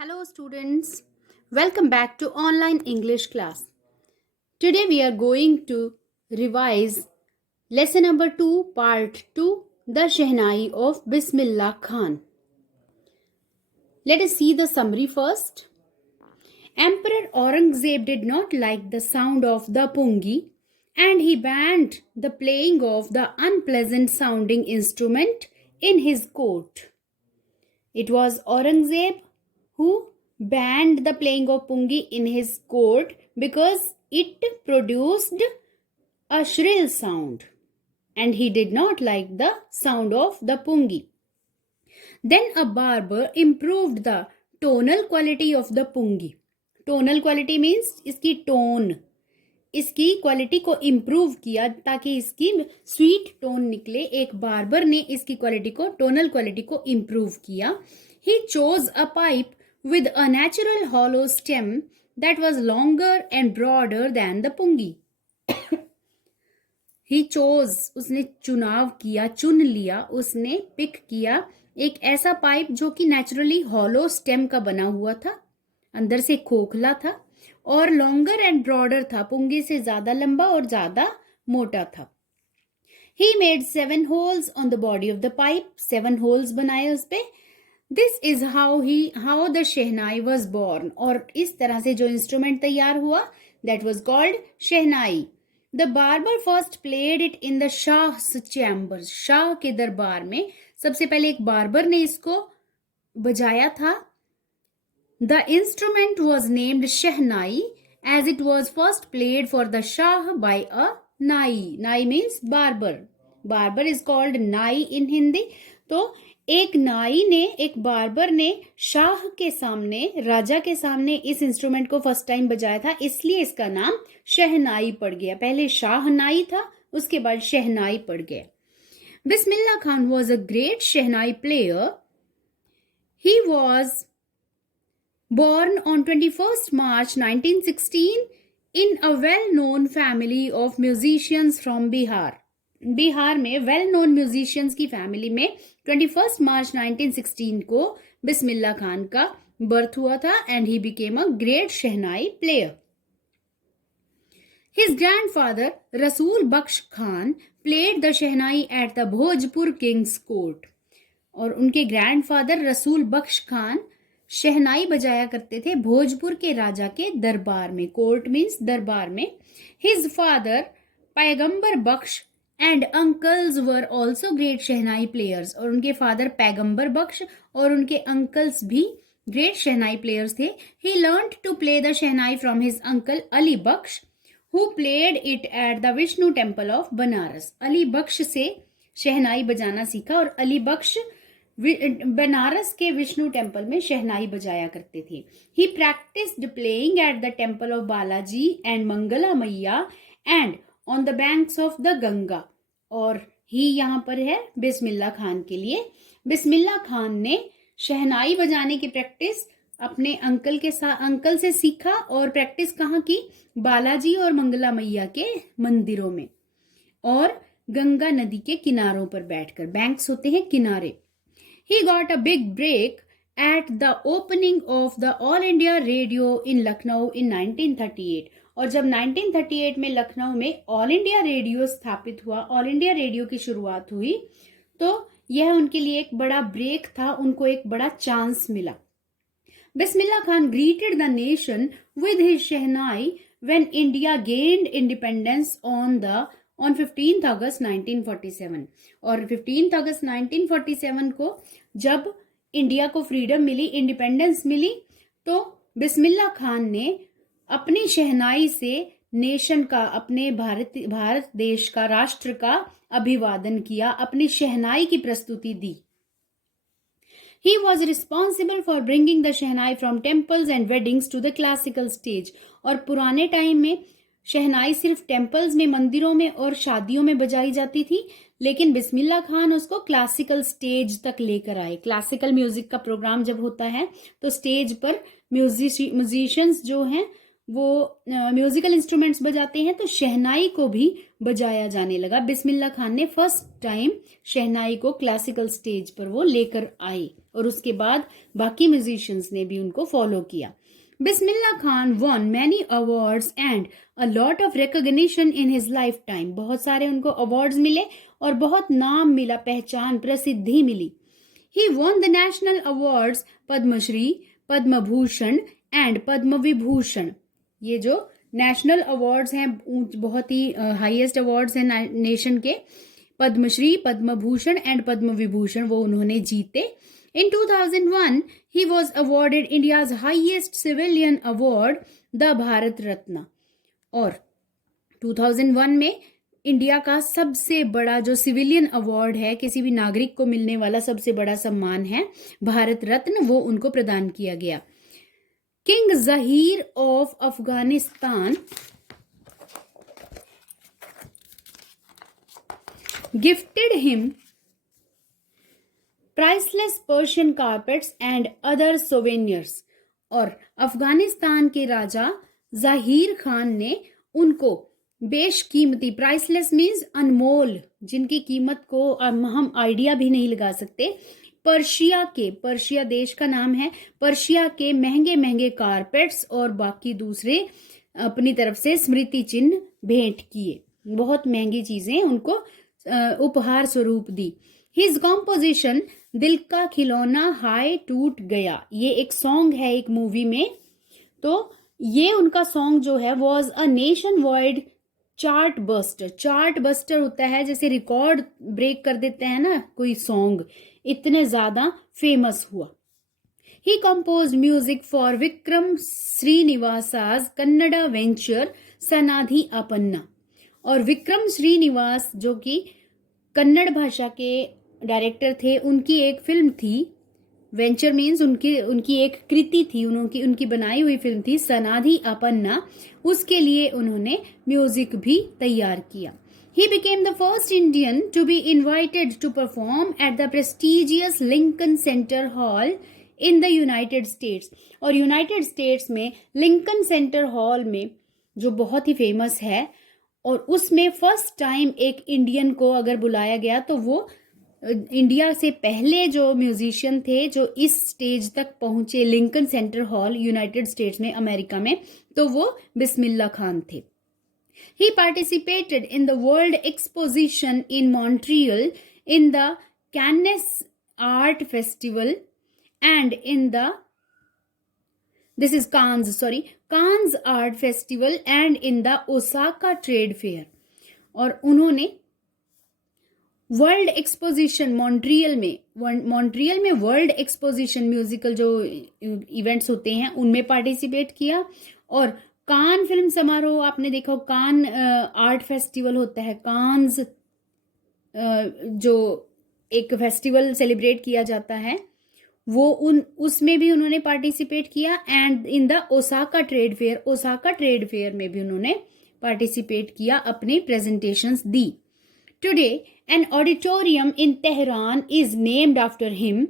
Hello students, welcome back to online English class. Today we are going to revise lesson number 2 part 2 The Shehnai of Bismillah Khan. Let us see the summary first. Emperor Aurangzeb did not like the sound of the pungi and he banned the playing of the unpleasant sounding instrument in his court. It was Aurangzeb who banned the playing of pungi in his court because it produced a shrill sound and he did not like the sound of the pungi. Then a barber improved the tonal quality of the pungi. Tonal quality means इसकी tone, इसकी quality को improve किया ताकि इसकी sweet tone निकले. एक barber ने इसकी क्वालिटी को, टोनल क्वालिटी को इम्प्रूव किया. He chose a pipe with a natural hollow stem that was longer and broader than the pungi. He chose, उसने चुनाव किया, चुन लिया, उसने पिक किया एक ऐसा पाइप जो कि नेचुरली हॉलो स्टेम का बना हुआ था, अंदर से खोखला था और लॉन्गर एंड ब्रॉडर था, पुंगी से ज्यादा लंबा और ज्यादा मोटा था. He made 7 holes on the body of the pipe, 7 holes बनाए उस पे. This is how the Shehnai was born. और इस तरह से जो इंस्ट्रूमेंट तैयार हुआ, that was called Shehnai. The barber first played it in the Shah's chambers. Shah के दरबार में सबसे पहले एक बार्बर ने इसको बजाया था. The instrument was named Shehnai as it was first played for the Shah by a Nai. Nai means barber. Barber is called Nai in Hindi. तो एक नाई ने, एक बार्बर ने शाह के सामने, राजा के सामने इस इंस्ट्रूमेंट को फर्स्ट टाइम बजाया था, इसलिए इसका नाम शहनाई पड़ गया. पहले शाह नाई था, उसके बाद शहनाई पड़ गया. Bismillah Khan was a great shehnai player. He was born on 21st March 1916 in a well-known family of musicians from Bihar. Bihar में वेल नोन म्यूजिशियंस की फैमिली में 21 मार्च 1916 को बिस्मिल्लाह खान का बर्थ हुआ था and he became a great shehnai player. His grandfather Rasool Bakhsh Khan played the shehnai at the Bhojpur king's court. और उनके grandfather रसूल बख्श खान शहनाई बजाया करते थे भोजपुर के राजा के दरबार में. कोर्ट मीन्स दरबार में. His father Paigambar Bakhsh and uncles were also great shehnai players. और उनके फादर पैगंबर बख्श और उनके अंकल्स भी ग्रेट शहनाई प्लेयर्स थे. He learned to play the shehnai from his uncle Ali Bakhsh who played it at the Vishnu temple of Banaras. Ali Bakhsh से शहनाई बजाना सीखा और अली बख्श बनारस के विष्णु टेम्पल में शहनाई बजाया करते थे. He practised playing at the temple of Balaji and Mangala Maiya and on the banks of the Ganga. और ही यहाँ पर है बिस्मिल्लाह खान के लिए. बिस्मिल्लाह खान ने शहनाई बजाने की प्रैक्टिस अपने अंकल से सीखा और प्रैक्टिस कहाँ की? बालाजी और मंगला मैया के मंदिरों में और गंगा नदी के किनारों पर बैठकर. बैंक्स होते हैं किनारे. He got a big break at the opening of the All India Radio in Lucknow in 1938. और जब 1938 में लखनऊ में ऑल इंडिया रेडियो स्थापित हुआ, ऑल इंडिया रेडियो की शुरुआत हुई, तो यह उनके लिए एक बड़ा ब्रेक था, उनको एक बड़ा चांस मिला. Bismillah Khan greeted the nation with his shehnai when India gained independence on 15th August 1947. और 15th अगस्त 1947 को जब इंडिया को फ्रीडम मिली, इंडिपेंडेंस मिली, तो बिस्मिल्लाह खान ने अपनी शहनाई से नेशन का, अपने भारत देश का, राष्ट्र का अभिवादन किया, अपनी शहनाई की प्रस्तुति दी. He was responsible for bringing the shehnai from temples and weddings to the classical stage. और पुराने टाइम में शहनाई सिर्फ टेम्पल्स में, मंदिरों में और शादियों में बजाई जाती थी, लेकिन बिस्मिल्लाह खान उसको क्लासिकल स्टेज तक लेकर आए. क्लासिकल म्यूजिक का प्रोग्राम जब होता है तो स्टेज पर म्यूजिशियंस जो हैं वो म्यूजिकल इंस्ट्रूमेंट्स बजाते हैं, तो शहनाई को भी बजाया जाने लगा. बिस्मिल्लाह खान ने फर्स्ट टाइम शहनाई को क्लासिकल स्टेज पर वो लेकर आए और उसके बाद बाकी म्यूजिशियंस ने भी उनको फॉलो किया। Bismillah Khan won many awards and a lot of recognition in his lifetime. बहुत सारे उनको अवार्ड्स मिले और बहुत नाम मिला, पहचान, प्रसिद्धि मिली। He won the national awards Padmashri, Padma Bhushan and Padma Vibhushan. ये जो नेशनल अवार्ड्स हैं, बहुत ही हाईएस्ट अवार्ड्स हैं नेशन के, पद्मश्री, पद्म भूषण एंड पद्म विभूषण, वो उन्होंने जीते। In 2001, he was awarded India's highest civilian award, the Bharat Ratna. और 2001 में इंडिया का सबसे बड़ा जो सिविलियन अवार्ड है, किसी भी नागरिक को मिलने वाला सबसे बड़ा सम्मान है भारत रत्न, वो उनको प्रदान किया गया। King Zaheer of Afghanistan gifted him priceless Persian carpets and other souvenirs. और अफगानिस्तान के राजा जहीर खान ने उनको बेशकीमती, प्राइसलेस मीन्स अनमोल, जिनकी कीमत को हम आइडिया भी नहीं लगा सकते, पर्शिया देश का नाम है, पर्शिया के महंगे महंगे कारपेट्स और बाकी दूसरे अपनी तरफ से स्मृति चिन्ह भेंट किए। बहुत महंगी चीजें उनको उपहार स्वरूप दी। हिज कॉम्पोजिशन दिल का खिलौना हाय टूट गया, ये एक सॉन्ग है एक मूवी में। तो ये उनका सॉन्ग जो है was a nation wide chart buster. Chart buster होता है जैसे रिकॉर्ड ब्रेक कर देते हैं ना कोई सॉन्ग, इतने ज्यादा फेमस हुआ। He compose music for Vikram Srinivas's Kannada venture Sanadhi Appanna. और विक्रम श्रीनिवास जो कि कन्नड़ भाषा के डायरेक्टर थे, उनकी एक फिल्म थी, वेंचर मीन्स उनकी एक कृति थी, उनकी बनाई हुई फिल्म थी सनाधि अपन्ना, उसके लिए उन्होंने म्यूजिक भी तैयार किया। He became the first Indian to be invited to perform at the prestigious Lincoln Center Hall in the United States. और यूनाइटेड स्टेट्स में लिंकन सेंटर हॉल में जो बहुत ही फेमस है, और उसमें फर्स्ट टाइम एक इंडियन को अगर बुलाया गया तो वो इंडिया से पहले जो म्यूजिशियन थे जो इस स्टेज तक पहुंचे Lincoln centre hall United states में, अमेरिका में, तो वो बिस्मिल्लाह खान थे। He participated in the World Exposition in Montreal, in the Cannes Art Festival, and in the Cannes Art Festival and in the Osaka Trade Fair. और उन्होंने world exposition Montreal में world exposition musical जो events होते हैं उनमें participate किया। और Cannes film समारोह आपने देखा, कान आर्ट फेस्टिवल होता है, कान्स जो एक फेस्टिवल सेलिब्रेट किया जाता है, वो उसमें भी उन्होंने पार्टिसिपेट किया। And in the Osaka trade fair में भी उन्होंने पार्टिसिपेट किया, अपनी प्रेजेंटेशंस दी। Today an auditorium in Tehran is named after him,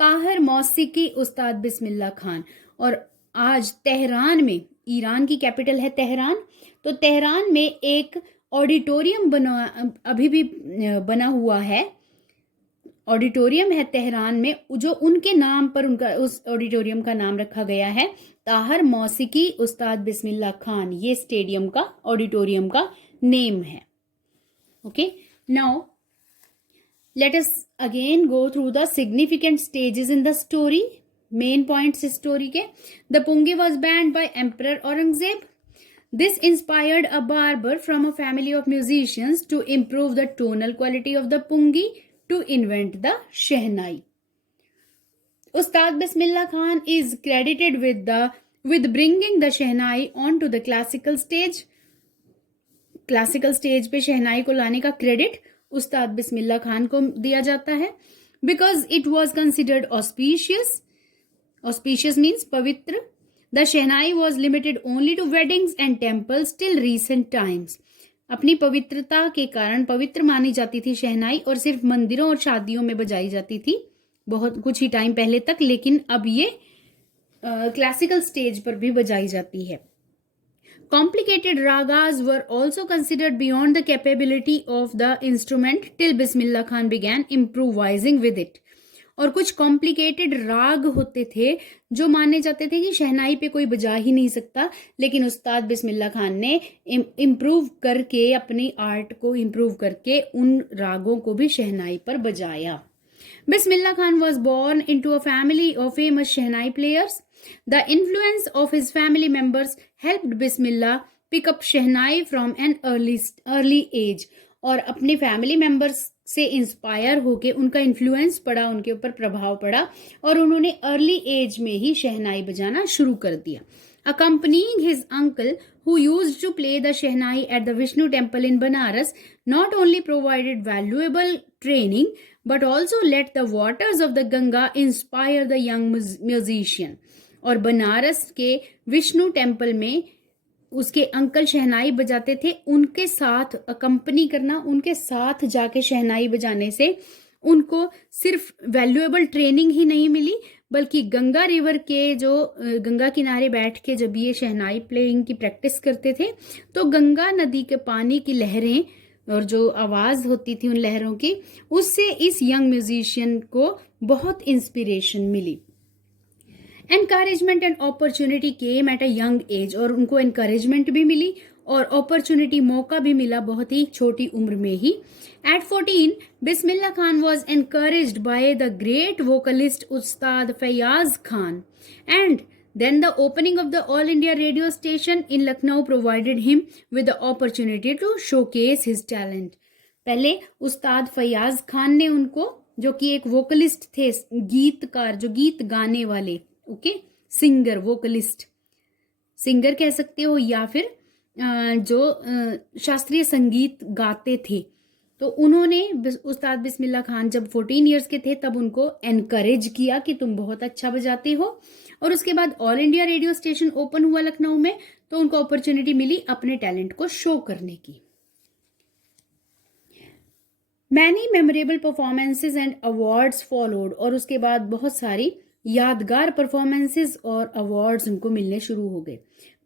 Tahir Mausiqi Ustad Bismillah Khan. और आज तेहरान में, ईरान की कैपिटल है तेहरान, तो तेहरान में एक ऑडिटोरियम अभी भी बना हुआ है, ऑडिटोरियम है तेहरान में जो उनके नाम पर उस ऑडिटोरियम का नाम रखा गया है ताहिर मौसीकी उस्ताद बिस्मिल्लाह खान। ये स्टेडियम का, ऑडिटोरियम का नेम है। Okay, now let us again go through the significant stages in the story. Main points story के। The pungi was banned by emperor Aurangzeb. This inspired a barber from a family of musicians to improve the tonal quality of the pungi to invent the shehnai. Ustad Bismillah Khan is credited with bringing the shehnai onto the classical stage. Classical stage पे शहनाई को लाने का credit उस्ताद बिस्मिल्लाह खान को दिया जाता है। Because it was considered auspicious means पवित्र। The shehnai was limited only to weddings and temples till recent times. अपनी पवित्रता के कारण पवित्र मानी जाती थी शहनाई, और सिर्फ मंदिरों और शादियों में बजाई जाती थी बहुत कुछ ही टाइम पहले तक, लेकिन अब ये क्लासिकल स्टेज पर भी बजाई जाती है। Complicated ragas were also considered beyond the capability of the instrument till Bismillah Khan began improvising with it. और कुछ कॉम्प्लिकेटेड राग होते थे जो माने जाते थे कि शहनाई पे कोई बजा ही नहीं सकता, लेकिन उस्ताद बिस्मिल्लाह खान ने इम्प्रूव करके, अपनी आर्ट को इम्प्रूव करके उन रागों को भी शहनाई पर बजाया। Bismillah Khan was born into a family of famous Shehnai players. The influence of his family members helped Bismillah pick up Shehnai from an early age. और अपने फैमिली मेंबर्स से इंस्पायर होके उनका इन्फ्लुएंस पड़ा, उनके ऊपर प्रभाव पड़ा और उन्होंने अर्ली एज में ही शहनाई बजाना शुरू कर दिया। Accompanying his uncle, who used to play the Shehnai at the Vishnu temple in Banaras, not only provided valuable training, but also let the waters of the Ganga inspire the young musician. और बनारस के Vishnu temple में उसके uncle शहनाई बजाते थे, उनके साथ accompany करना, उनके साथ जाके शहनाई बजाने से उनको सिर्फ वैल्यूएबल ट्रेनिंग ही नहीं मिली, बल्कि गंगा रिवर के जो गंगा किनारे बैठ के जब ये शहनाई प्लेइंग की प्रैक्टिस करते थे तो गंगा नदी के पानी की लहरें और जो आवाज़ होती थी उन लहरों की, उससे इस यंग म्यूजिशियन को बहुत इंस्पिरेशन मिली। Encouragement and opportunity came at a young age, और उनको एनकरेजमेंट भी मिली और अपॉर्चुनिटी, मौका भी मिला बहुत ही छोटी उम्र में ही। At 14, Bismillah Khan was encouraged by the great vocalist Ustad Fayaz Khan, and then the opening of the All India radio station in Lucknow provided him with the opportunity to showcase his talent. पहले उस्ताद फयाज खान ने उनको, जो कि एक vocalist थे, गीतकार, जो गीत गाने वाले, ओके, सिंगर, वोकलिस्ट, सिंगर कह सकते हो, या फिर जो शास्त्रीय संगीत गाते थे, तो उन्होंने उस्ताद बिस्मिल्लाह खान जब 14 इयर्स के थे तब उनको एनकरेज किया कि तुम बहुत अच्छा बजाते हो। और उसके बाद all India radio station open हुआ लखनऊ में, तो उनको अपॉर्चुनिटी मिली अपने टैलेंट को शो करने की। Many memorable performances and awards followed, और उसके बाद बहुत सारी यादगार परफॉर्मेंसेज और अवार्ड्स उनको मिलने शुरू हो गए।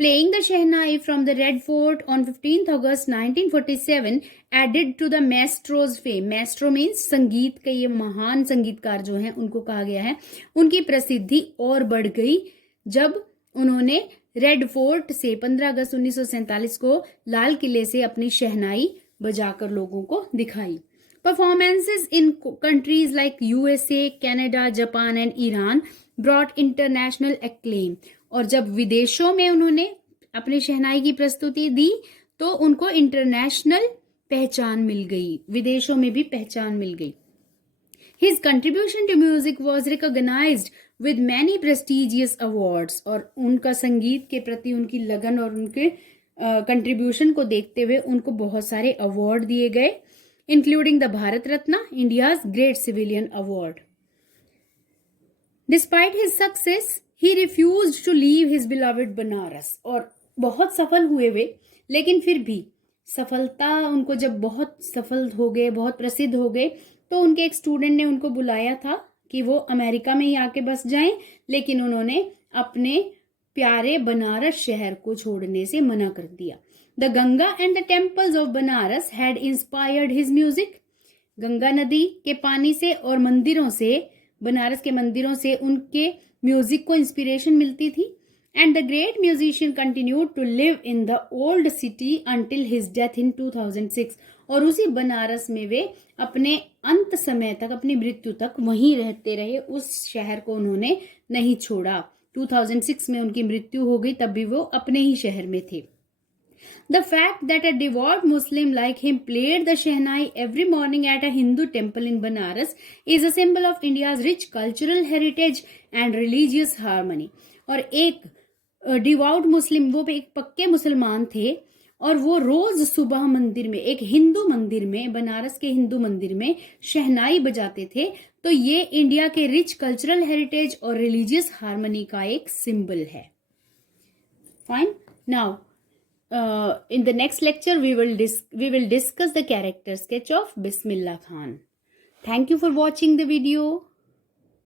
Playing the Shehnai from the Red Fort on 15th August 1947 added to the maestro's fame. Maestro means संगीत के ये महान संगीतकार जो हैं उनको कहा गया है, उनकी प्रसिद्धि और बढ़ गई जब उन्होंने रेड फोर्ट से 15 अगस्त 1947 को लाल किले से अपनी शहनाई बजाकर लोगों को दिखाई। Performances in countries like USA, Canada, Japan and Iran brought international acclaim. और जब विदेशों में उन्होंने अपने शहनाई की प्रस्तुति दी तो उनको इंटरनेशनल पहचान मिल गई, विदेशों में भी पहचान मिल गई। His contribution to music was recognized with many prestigious awards, और उनका संगीत के प्रति उनकी लगन और उनके कंट्रीब्यूशन को देखते हुए उनको बहुत सारे अवार्ड दिए गए, including the Bharat Ratna, India's great civilian award. Despite his success, he refused to leave his beloved Banaras, और बहुत सफल हुए वे, लेकिन फिर भी सफलता उनको, जब बहुत सफल हो गए, बहुत प्रसिद्ध हो गए, तो उनके एक स्टूडेंट ने उनको बुलाया था कि वो अमेरिका में ही आके बस जाएं, लेकिन उन्होंने अपने प्यारे बनारस शहर को छोड़ने से मना कर दिया। The Ganga and the temples of Banaras had inspired his music. Ganga नदी के पानी से और मंदिरों से, बनारस के मंदिरों से उनके म्यूजिक को इंस्पिरेशन मिलती थी। And the great musician continued to live in the old city until his death in 2006, और उसी बनारस में वे अपने अंत समय तक, अपनी मृत्यु तक वहीं रहते रहे, उस शहर को उन्होंने नहीं छोड़ा। 2006 में उनकी मृत्यु हो गई, तब भी वो अपने ही शहर में थे। The fact that a devout Muslim like him played the Shehnai every morning at a Hindu temple in Banaras is a symbol of India's rich cultural heritage and religious harmony. और एक डिवाउट मुस्लिम, वो एक पक्के मुसलमान थे, और वो रोज सुबह मंदिर में, एक हिंदू मंदिर में, बनारस के हिंदू मंदिर में शहनाई बजाते थे, तो ये इंडिया के रिच कल्चरल हेरिटेज और रिलीजियस हार्मनी का एक सिंबल है। Fine, now in the next lecture we will discuss the character sketch of Bismillah Khan. Thank you for watching the video.